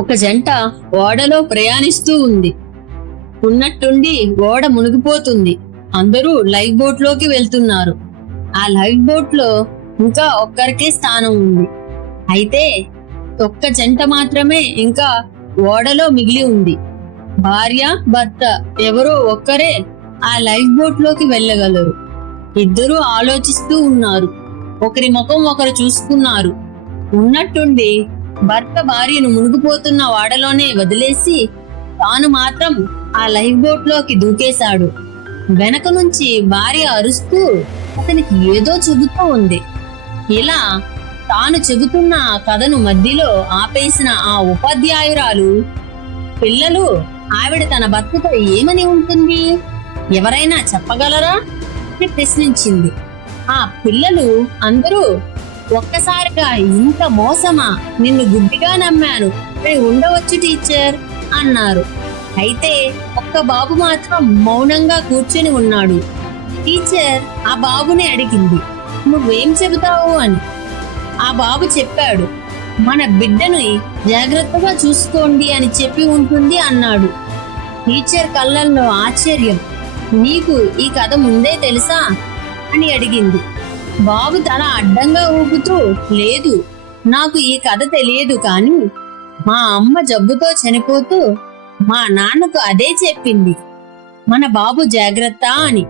ఒక జంట ఓడలో ప్రయాణిస్తూ ఉంది. ఉన్నట్టుండి ఓడ మునిగిపోతుంది. అందరూ లైఫ్ బోట్ లోకి వెళ్తున్నారు. ఆ లైఫ్ బోట్ లో ఇంకా ఒక్కరికే స్థానం ఉంది. అయితే ఒక్క జంట మాత్రమే ఇంకా ఓడలో మిగిలి ఉంది. భార్య భర్త ఎవరో ఒక్కరే ఆ లైఫ్ బోట్ లోకి వెళ్ళగలరు. ఇద్దరూ ఆలోచిస్తూ ఉన్నారు. ఒకరి ముఖం ఒకరు చూసుకున్నారు. ఉన్నట్టుండి భర్త భార్యను మునిగిపోతున్న వాడలోనే వదిలేసి తాను మాత్రం ఆ లైఫ్ బోట్ లోకి దూకేశాడు. వెనక నుంచి భార్య అరుస్తూ అతనికి ఏదో చెబుతూ ఉంది. ఇలా తాను చెబుతున్న కథను మధ్యలో ఆపేసిన ఆ ఉపాధ్యాయురాలు, పిల్లలు, ఆవిడ తన భర్తతో ఏమని ఉంటుంది, ఎవరైనా చెప్పగలరా అని ప్రశ్నించింది. ఆ పిల్లలు అందరూ ఒక్కసారిగా ఇంత మోసమా, నిన్ను గుడ్డిగా నమ్మాను, ఉండవచ్చు టీచర్ అన్నారు. అయితే ఒక్క బాబు మాత్రం మౌనంగా కూర్చొని ఉన్నాడు. టీచర్ ఆ బాబుని అడిగింది, నువ్వేం చెబుతావు అని. ఆ బాబు చెప్పాడు, మన బిడ్డను జాగ్రత్తగా చూసుకోండి అని చెప్పి ఉంటుంది అన్నాడు. టీచర్ కళ్ళల్లో ఆశ్చర్యం. నీకు ఈ కథ ముందే తెలుసా అని అడిగింది. బాబు తల అడ్డంగా ఊపుతూ, లేదు, నాకు ఈ కథ తెలియదు, కానీ మా అమ్మ జబ్బుతో చనిపోతూ మా నాన్నకు అదే చెప్పింది, మన బాబు జాగ్రత్త అని.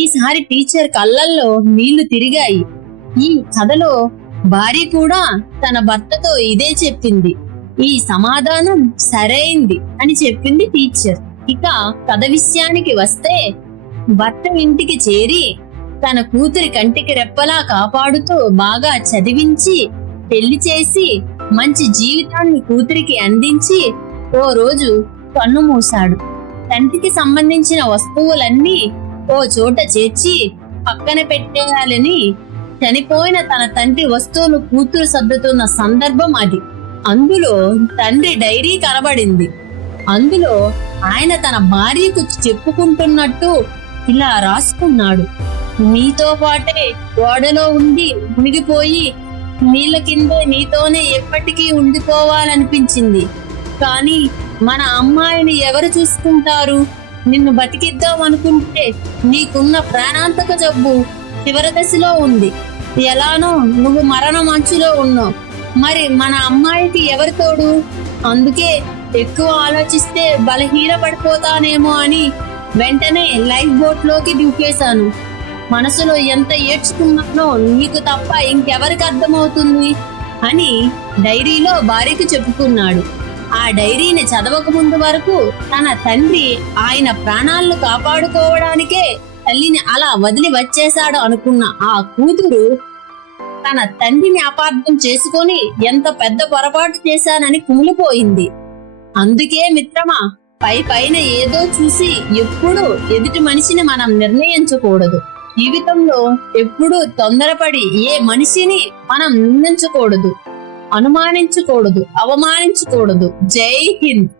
ఈసారి టీచర్ కళ్ళల్లో నీళ్లు తిరిగాయి. ఈ కథలో భార్య కూడా తన భర్తతో ఇదే చెప్పింది. ఈ సమాధానం సరైంది అని చెప్పింది టీచర్. ఇక కథ విషయానికి వస్తే, భర్త ఇంటికి చేరి తన కూతురి కంటికి రెప్పలా కాపాడుతూ బాగా చదివించి పెళ్లి చేసి మంచి జీవితాన్ని కూతురికి అందించి ఓ రోజు కన్ను మూశాడు. తండ్రికి సంబంధించిన వస్తువులన్నీ ఓ చోట చేర్చి పక్కన పెట్టేయాలని చనిపోయిన తన తండ్రి వస్తువులు కూతురు సర్దుతున్న సందర్భం అది. అందులో తండ్రి డైరీ కనబడింది. అందులో ఆయన తన భార్యకు చెప్పుకుంటున్నట్టు ఇలా రాసుకున్నాడు, నీతో పాటే ఓడలో ఉండి మునిగిపోయి నీళ్ళ కిందే నీతోనే ఎప్పటికీ ఉండిపోవాలనిపించింది, కానీ మన అమ్మాయిని ఎవరు చూసుకుంటారు? నిన్ను బతికిద్దాం అనుకుంటే నీకున్న ప్రాణాంతక జబ్బు చివరి దశలో ఉంది. ఎలానో నువ్వు మరణం అంచులో ఉన్నావు. మరి మన అమ్మాయికి ఎవరి తోడు? అందుకే ఎక్కువ ఆలోచిస్తే బలహీన పడిపోతానేమో అని వెంటనే లైఫ్ బోట్ లోకి దూకేశాను. మనసులో ఎంత ఏడ్చుకున్నానో నీకు తప్ప ఇంకెవరికి అర్థమవుతుంది అని డైరీలో భార్యకు చెప్పుకున్నాడు. ఆ డైరీని చదవక ముందు వరకు తన తండ్రి ఆయన ప్రాణాలను కాపాడుకోవడానికే తల్లిని అలా వదిలి వచ్చేశాడు అనుకున్న ఆ కూతురు తన తండ్రిని అపార్థం చేసుకొని ఎంత పెద్ద పొరపాటు చేశానని కుమిలిపోయింది. అందుకే మిత్రమా, పైన ఏదో చూసి ఎప్పుడు ఎదుటి మనిషిని మనం నిర్ణయించకూడదు. జీవితంలో ఎప్పుడూ తొందరపడి ఏ మనిషిని మనం నిందించకూడదు, అనుమానించకూడదు, అవమానించకూడదు. జై హింద్.